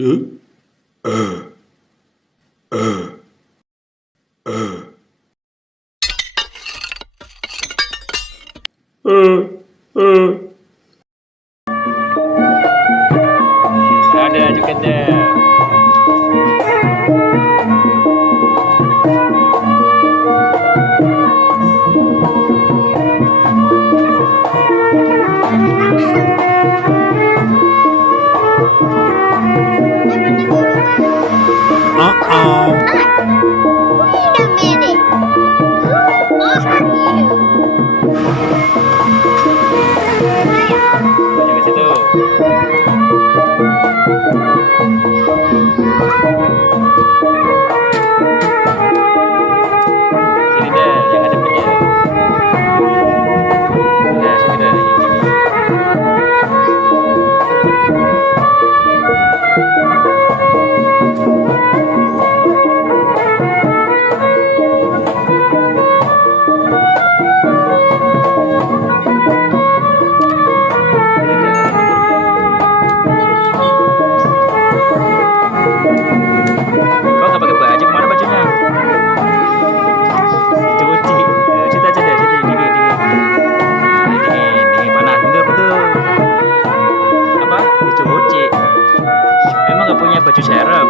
Ada juga deh. Juga situ. Sini deh, yang ada dia. Nah, sini deh, ini. Kau nggak pakai baju, kemana bajunya? Dicuci. Situ aja deh, situ dingin. Dingin panas, betul. Apa? Dicuci. Emang nggak punya baju serep?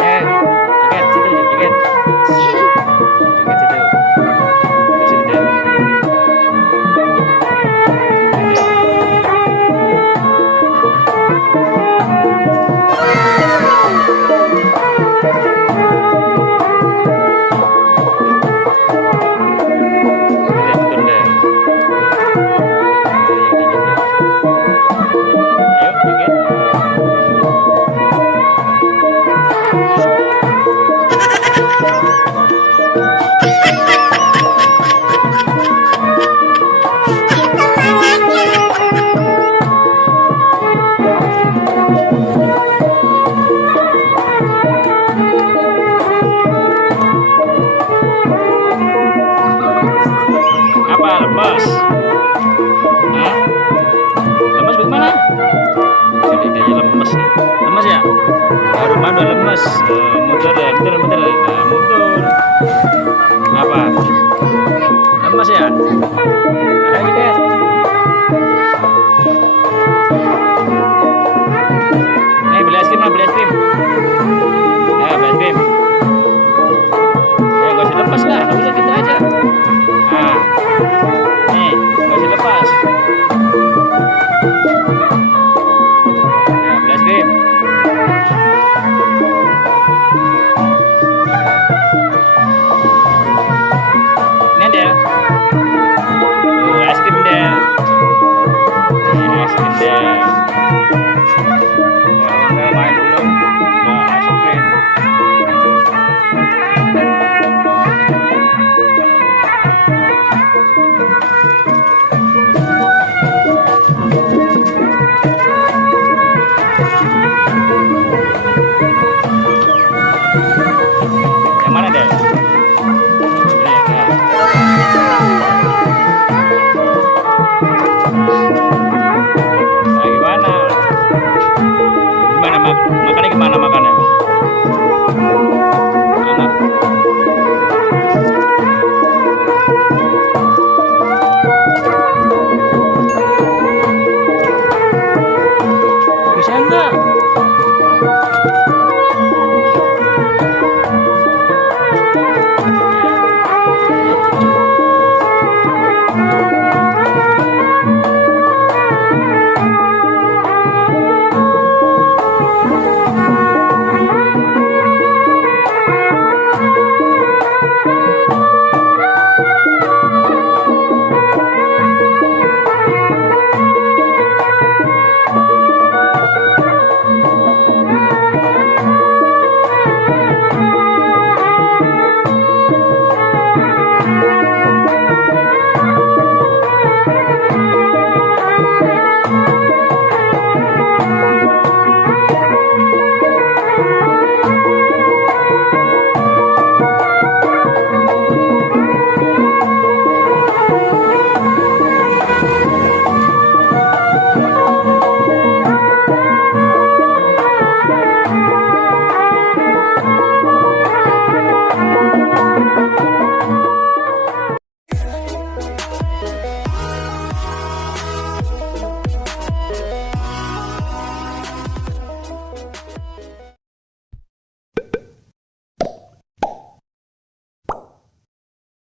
Jaket situ, jaket. Jaket situ. Terus sini deh. Betul deh. Yang dingin deh. Ayo, jaket. Apa lemas? Hah? Lemas bagaimana? Jadi dia lemas nih. Lemas ya? Rumah udah lemas. Mundur deh, bentar. Nah, mundur. Apa? Lemas ya? Ayo deh. Nih beli es krim. Beli es krim. Gak usah lepas lah, udah gitu aja. Nah, nih, gak usah lepas. Ya, beli es krim.